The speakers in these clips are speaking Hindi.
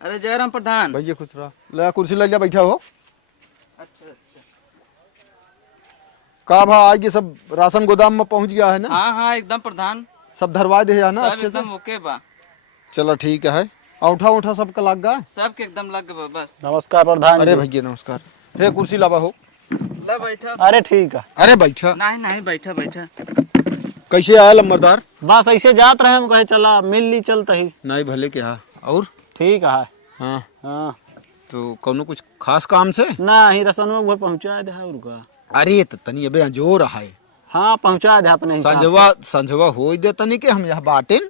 अरे जयराम प्रधान भैया खुश रहा, ले कुर्सी ले जा, बैठा हो। अच्छा अच्छा। का भा आज ये सब राशन गोदाम में पहुंच गया है ना? हाँ हाँ एकदम प्रधान, सब धरवा दे है ना सब अच्छे से? एकदम ओके बा। चलो ठीक है। औठा उठा सबका लग गया? सब के एकदम लग गए बस। नमस्कार प्रधान। अरे भैया नमस्कार। हे कुर्सी लावा हो। ले बैठा। अरे ठीक है। अरे बैठा। नहीं नहीं बैठा बैठा। कैसे आया लंबरदार? बस ऐसे जात रहे हम, कहे चला मिल ली चलता ही। नहीं भले क्या और? ठीक है। हाँ हाँ तो कौनो कुछ खास काम से? ना ही रसन में वो पहुँचा दे है उनका। अरे तो तनी अबे जो रहा है। हाँ पहुँचा दे अपने हिसाब से। संजवा हो दे तनी के हम यहाँ बाटेन,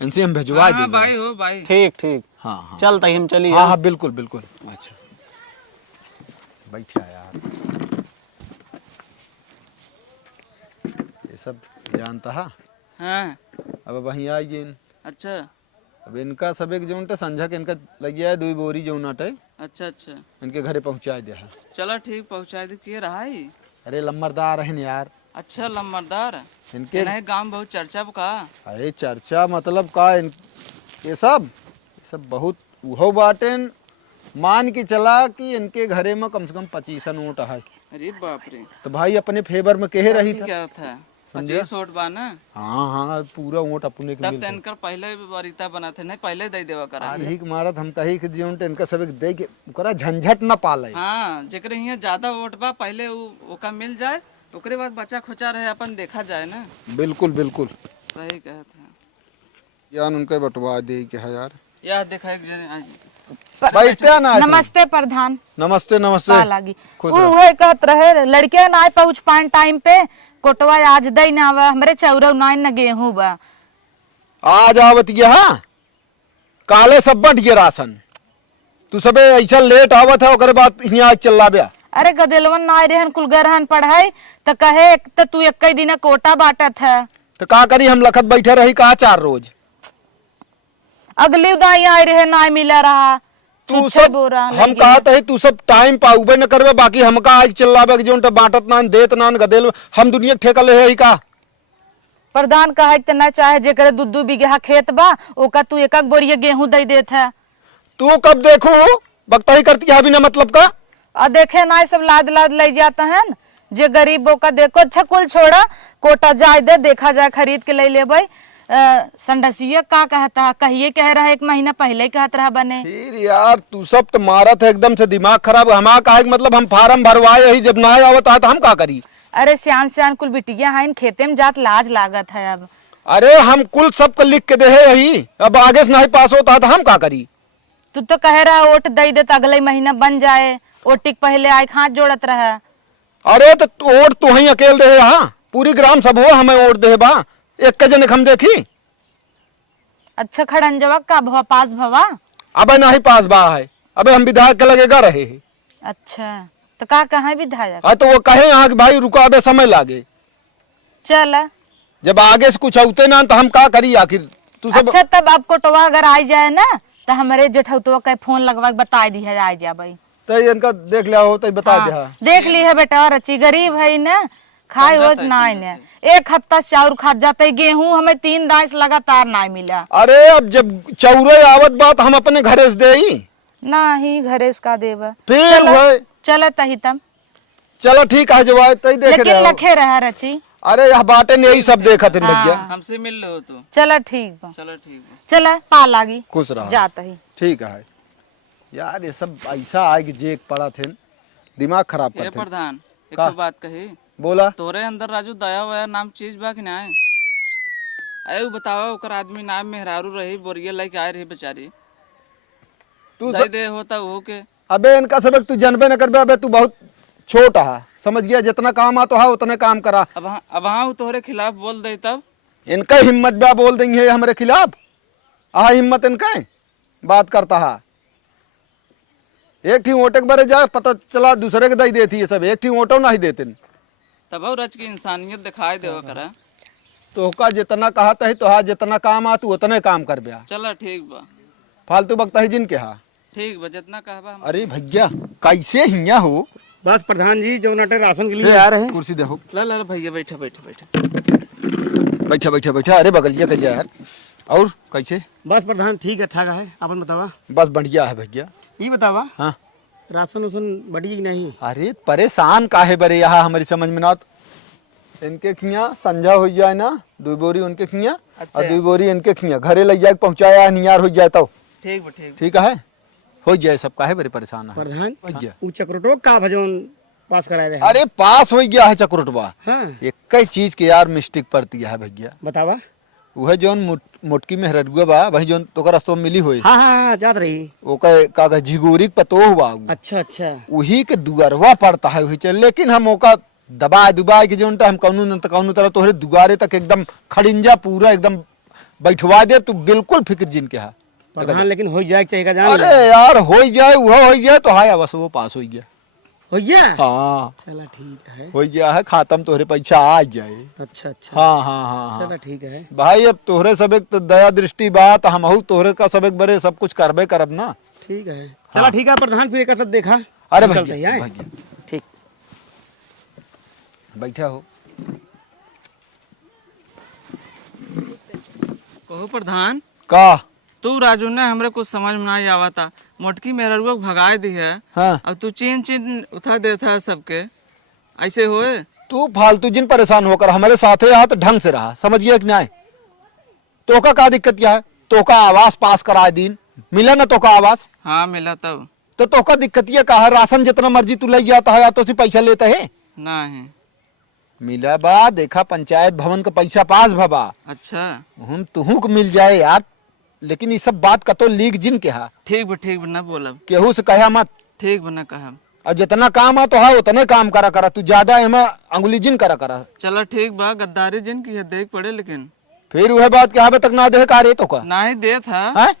इनसे हम भिजवा हाँ देंगे। भाई हो भाई। ठीक ठीक। हाँ हाँ चलता ही हम चलिए। हाँ हाँ बिल्कुल बिल्कुल। अच्छा बैठा यार, ये सब जानता है। हाँ अब वहीं आई गए। अच्छा अब इनका सब एक जो संझा के इनका लग गया है 2 बोरी जो नाटे, अच्छा अच्छा। इनके घरे पहुंचा दिया है। चलो ठीक पहुँचा दे के रहा है। अरे लम्बरदार है यार अच्छा लम्बरदार इनके। नहीं गांव बहुत चर्चा का। अरे चर्चा मतलब का ये सब बहुत उहो बाटेन। मान के चला कि इनके घरे में कम से कम 25 नोट है। अरे बाप रे। तो भाई अपने फेवर में कहे रही था। क्या था? समझा? 25 वोट बा ना। हाँ हाँ पूरा वोट अपने के तब मिलता है। इनकर पहले वरीता बना थे, नहीं पहले दे देवा करा। आज ही के मारत हम कही कि जो इनका सब एक दे के ओकरा झंझट न पाले। हाँ जेकरे हियां ज्यादा वोट बा पहले ओका मिल जाए, ओकरे बाद बचा खोचा रहे अपन देखा जाए ना। बिल्कुल बिल्कुल सही कहत है यार, उनके बंटवा दे के है यार। यह देखा एक जने आज बैठते ना। नमस्ते प्रधान। नमस्ते नमस्ते। का लागी खुश ऊ रहो। है कहत रहे लड़के ना आए पहुंच पान टाइम पे, कोटवा आज दई ना आवा, हमरे चौरव नाइन न गेहूं बा। आज आवत गया हाँ? काले सब बंट गया राशन। तू सबे ऐसा लेट आवत है ओकरे बाद यहाँ चल बया। अरे गदेलवन ना आए रहन कुल गरहन पढ़ाई त कहे त तू एक ही दिन कोटा बाटत है। तो का करी हम लखत बैठे रही कहा 4 रोज। अगली उदाई आए रहे ना मिला रहा। तू छुच्छे सब बोरा हम कहा था तू सब टाइम पाऊबे न करबे, बाकी हमका आज चिल्लाबे जो बांटत नान देत नान गदेल हम दुनिया के ठेका ले है का। प्रधान कहे त ना चाहे जेकरे 2-2 बीघा खेत बा ओका तू एक बोरिया गेहूं दे देत है। तू कब देखू बकताई करती है बिना मतलब का। आ देखे ना सब लाद लाद ले जाता है न। जे गरीबों का देखो अच्छा कुल छोड़ा, कोटा जाए दे देखा जाए खरीद के ले लेबै। संडसिया का कहता है, कहिए कह रहा है 1 महीना पहले ही कहत रहा बने। फिर यार तू सब तो मारत है एकदम से दिमाग खराब। हमारा कहा मतलब हम फार्म भरवाए ही जब ना आवत है तो हम का करी। अरे सियान सियान कुल बिटिया है खेते में जात लाज लागत है अब। अरे हम कुल सबको लिख के दे ही, अब आगे से नहीं पास होता है तो हम का करी। तू तो कह रहा है वोट दे दे तो अगले महीना बन जाए, वोटिक पहले आए हाथ जोड़त रहा। अरे तो वोट तू ही अकेले दे हाँ, पूरी ग्राम सब हो हमें वोट दे बा, एक के जन हम देखी। अच्छा खड़ंजवा का भवा पास भवा। अबे नहीं पास बा है, अबे हम विधायक के लगेगा रहे हैं। अच्छा तो का कहा विधायक? हाँ तो वो कहे यहाँ भाई रुको अबे समय लागे। चल जब आगे से कुछ होते ना तो हम का करी आखिर। तू सब अच्छा तब अब कोटवा अगर आ जाए ना तो हमारे जेठौतवा का फोन लगवा के बता दी है आ जा भाई। तो इनका देख लिया हो तो बता दे। हाँ, देख ली है बेटा रची गरीब है ना, खाए हो ना ने 1 हफ्ता चाउर खा जाते, गेहूं हमें 3 दास लगातार ना मिला। अरे अब जब चौरे आवत बात हम अपने घरे से दे ना ही घरे का देवा। फिर चल तही तम। चलो ठीक है जवाब तई देख लेकिन रहे हो। लखे रहा रची। अरे यह बाटे ने यही सब देखत है भैया। हमसे मिल लो तो। चल ठीक बा। चलो ठीक बा। चल पा लागी खुश रहो। जाता ही। ठीक है यार, ये सब ऐसा आए कि जे पड़ा थे दिमाग खराब ए करते। प्रधान एक का? बात कही, बोला तोरे अंदर राजू दया वया नाम चीज बा कि ना? अरे बतावा ओकर आदमी नाम मेहरारू रही, बोरिया लेके आए रही बेचारी, तू दे दे होता हो के। अबे इनका सबक तू जनबे न करबे। अबे तू बहुत छोटा है, समझ गया, जितना काम आता है उतने काम करा। अब हाँ तोहरे खिलाफ बोल दे तब। इनका हिम्मत ब्या बोल देंगे हमारे खिलाफ। आ हिम्मत इनका बात करता है। एक थी ओटे के बारे जा पता चला दूसरे के दई देती है सब, एक थी ओटो नहीं देते। तब रच की इंसानियत दिखाई देवा करा। तो का जितना कहा है तो जितना काम आ तू उतने काम कर ब्या। चलो ठीक बा। फालतू बकता है जिनके हा। ठीक बा जितना कहबा हम। अरे भैया कैसे हिया हो? बस प्रधान जी जो नटे राशन के ले लिए आ रहे हैं। कुर्सी देखो। ला ला भैया बैठा बैठा बैठा बैठा बैठा बैठा। अरे बगलिया कर यार। और कैसे? बस प्रधान ठीक है ठाक है, अपन बतावा। बस बढ़िया है भैया। ये बतावा हाँ राशन उसन बढ़ी कि नहीं? अरे परेशान काहे बरे यहाँ हमारी समझ में ना आत। इनके खिया संझा हो जाए ना 2 बोरी उनके खिया अच्छा। और 2 बोरी इनके खिया घरे लग जाए पहुँचाया नियार हो जाए तो ठीक बा ठीक ठीक है हो जाए सब काहे बरे परेशान है प्रधान भैया। वो चक्रोटो का भजन पास कराए रहे? अरे पास हो गया है चक्रोटवा। हाँ एक चीज के यार मिस्टेक पड़ती है भैया। बतावा। वह जोन मोटकी में हरडुआ बा वही जोन तोकर रास्ता में मिली होई हाँ हाँ हाँ जात रही। ओका का झिगोरी पतो हुआ अच्छा अच्छा वही के दुआरवा पड़ता है वही चल, लेकिन हम ओका दबा दुबा के जोन हम कौनू तरह तोहरे दुआरे तक एकदम खड़िंजा पूरा एकदम बैठवा दे तू बिल्कुल फिक्र जिन के है प्रधान, लेकिन हो जाए चाहिए जान। अरे यार हो जाए वो हो जाए तो हाय बस वो पास हो गया। हो गया? हाँ चला ठीक है। हो गया है खात्म तोहरे पैसा आ जाए। अच्छा अच्छा हाँ हाँ हाँ हाँ चला ठीक है। भाई अब तोहरे सब एक तो दया दृष्टि बात हम तोहरे का सब एक बरे सब कुछ करबे करब ना। ठीक है चला ठीक है प्रधान, फिर एक सब देखा। अरे निकलते भैया हैं, भैया ठीक। बैठा हो। कहो प्रधान का तू राजू ने हमरे कुछ समझ में नहीं आवा था। मोटकी मेहरुआ भगाए दी है हाँ अब तू चीन चीन उठा देता है सबके ऐसे होए। तू फालतू जिन परेशान होकर हमारे साथ है तो ढंग से रहा, समझ गया कि नहीं? तो का दिक्कत क्या है? तो का आवास पास कराए दिन मिला ना तो का आवास? हाँ मिला तब तो का दिक्कत ये का है? राशन जितना मर्जी तू ले जाता है या तो पैसा लेता है नहीं मिला बा देखा पंचायत भवन का पैसा पास भबा अच्छा हम तुहू को मिल जाए यार, लेकिन ये सब बात का तो लीक जिन के है ठीक बना बोलब केहू से कहा मत। ठीक बना कहा और जितना काम है तो है उतने काम करा करा, तू ज्यादा एमा अंगुली जिन करा करा। चलो ठीक बा गद्दारी जिन की है देख पड़े लेकिन फिर वह बात क्या तक ना दे का रे तो का ना ही दे था है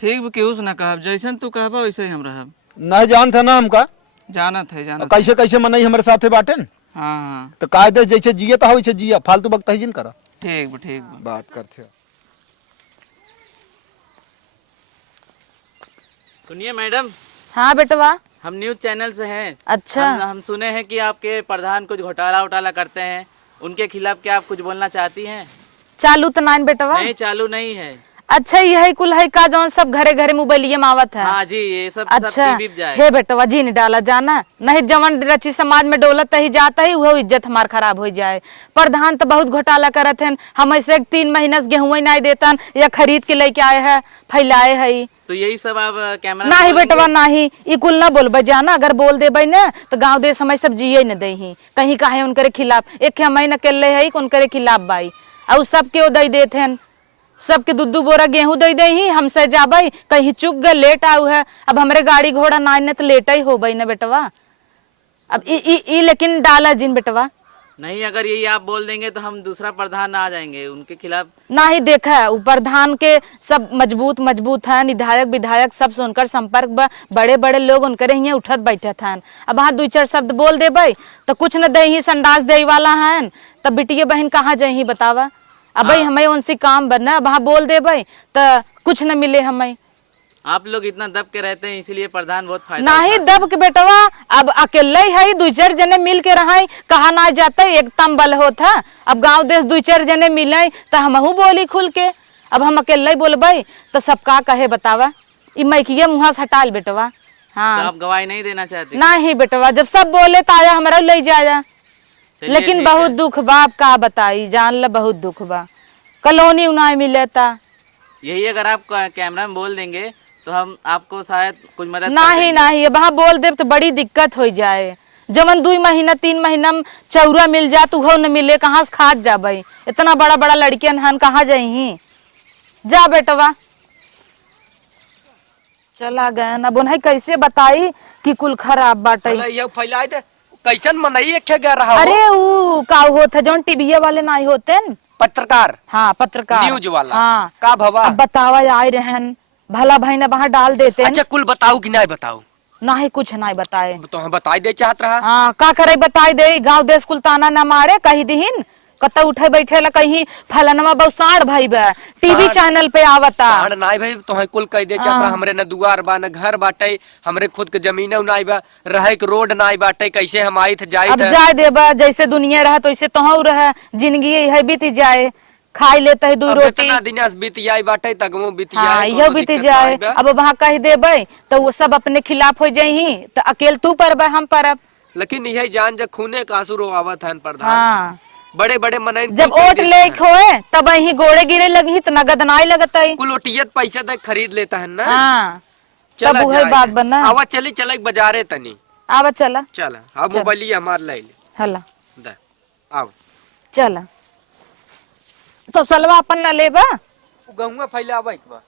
ठीक बा केहू से ना कहब जैसन तू कहबा वैसे ही हम रहब। नहीं जान था ना हमका जाना था जाना था। कैसे कैसे मनई हमारे साथे बाटे न? हाँ हाँ तो कायदे जैसे जिये तो वैसे जिया, फालतू वक्त ही जिन करा ठीक बा बात करते हो। सुनिए मैडम, हाँ बेटवा। हम न्यूज चैनल से हैं। अच्छा हम सुने हैं कि आपके प्रधान कुछ घोटाला करते हैं, उनके खिलाफ क्या आप कुछ बोलना चाहती हैं? चालू तो नाइन बेटवा। नहीं चालू नहीं है। अच्छा यही कुल है का जौन सब घरे घरे मोबाइलिये में आवत है? हाँ जी ये सब अच्छा टीवी पे जाए। हे बेटवा जी नहीं डाला जाना, नहीं जवन रची समाज में डोलत ही जाता ही वो इज्जत हमार खराब हो जाए। प्रधान तो बहुत घोटाला करत हैं, हम ऐसे 3 महीना से गेहूं नहीं देतन या खरीद के लेके आए है फैलाए है। तो यही सब आप कैमरा नहीं बेटवा नहीं ई कुल ना बोलबे जाना, अगर बोल देबे ना तो गांव देश समय सब जिये न दे ही कहीं काहे उनके खिलाफ एक महीना अकेले है उनके खिलाफ बाई और सबके वो दे देते हैं सबके 2-2 बोरा गेहूं दे दे ही हमसे जाबई कहीं चुक गए लेट आऊ है। अब हमरे गाड़ी घोड़ा ना ने तो लेट ही हो ना बेटवा। अब ई लेकिन डाला जिन बेटवा नहीं, अगर यही आप बोल देंगे तो हम दूसरा प्रधान आ जाएंगे उनके खिलाफ। ना ही देखा है प्रधान के सब मजबूत है, विधायक सब से उनकर संपर्क बड़े बड़े लोग उनके ही उठत बैठे हैं। अब हाँ 2-4 शब्द बोल देबे तो कुछ न दे ही संडास दे वाला है, तब बिटिया बहन कहाँ जाए ही बतावा। अब भाई हमें उनसे काम बनना, अब हाँ बोल दे भाई तो कुछ न मिले हमें। आप लोग इतना दब के रहते हैं इसीलिए प्रधान बहुत फायदा नहीं उठाता है। दब के बेटवा, अब अकेले है 2-4 जने मिल के रहा कहा ना जाता एक तंबल होता। अब गांव देश 2-4 जने मिले तो हमहू बोली खुल के, अब हम अकेले बोलबे तो सब का कहे बतावा। ई मैकिया मुँह से हटाल बेटवा। हाँ तो आप गवाही नहीं देना चाहते? नहीं बेटवा, जब सब बोले तो आया हमारा ले जाया, चलिए, लेकिन ठीक बहुत है। दुख बाप का बताई जान ल बहुत दुख बा, कॉलोनी उना मिलेता। यही अगर आप कैमरा में बोल देंगे तो हम आपको शायद कुछ मदद कर नहीं देंगे। नहीं वहाँ बोल दे तो बड़ी दिक्कत हो जाए। जमन 2 महीना 3 महीना में चौरा मिल जा तू न मिले कहाँ से खात जा भाई, इतना बड़ा बड़ा लड़कियन हन कहाँ जाही। जा बेटवा चला गए अब उन्हें कैसे बताई कि कुल खराब बाटे। ये फैलाए थे कैसन मनई एक गे रहा हो? अरे वो का होता जौन टीवी वाले ना होते न पत्रकार हाँ पत्रकार न्यूज वाला हाँ का भवा? अब बतावा आए रहन भला भाई ना बाहर डाल देते अच्छा कुल बताऊ कि नहीं बताऊ? ना ही कुछ नहीं बताए। तो हम बताई दे चाहत रहा। हाँ का करे बताई दे, गांव देश कुल ताना न मारे कही दीन कत उठे बैठे ला कहीं फलनवा बहुसाड़ भाई बा टीवी चैनल पे आवता। साढ़ नाई भाई तो कल कह दे चाहत रहा हमरे न दुआर बा न घर बाटे, हमरे खुद के जमीन नाई बा, रहे के रोड नाई बाटे, कैसे हम आई थे जाए अब जाए देबा जैसे दुनिया रहा तो ऐसे तो रहा जिंदगी है बीत जाए खाई लेते है दू अब रोटी। इतना दिनस बीतियाई बाटे तगमो बीतियाई हाँ कोनो यो बीत दिक्कत जाए। नाई बा। अब वहाँ कह देबै तो वो सब अपने खिलाफ हो जाही, तो अकेले तू परब हम परब। लेकिन यही जान जब खूने का आंसू रोआवत है प्रधान। हाँ बड़े बड़े मनई जब ओट ले होए तब ही गोड़े गिरे लगी तो नगद नाई लगत है। कुल ओटियत पैसा तक खरीद लेता है ना। हाँ चला तब वही जाए। बात बना। आवा चली चल बाजारे तनी। आवा चला चला अब मोबाइल हमार ले ले हला दे आओ। चला तो सलवा अपन न लेबा। गहुआ फैलावा एक बार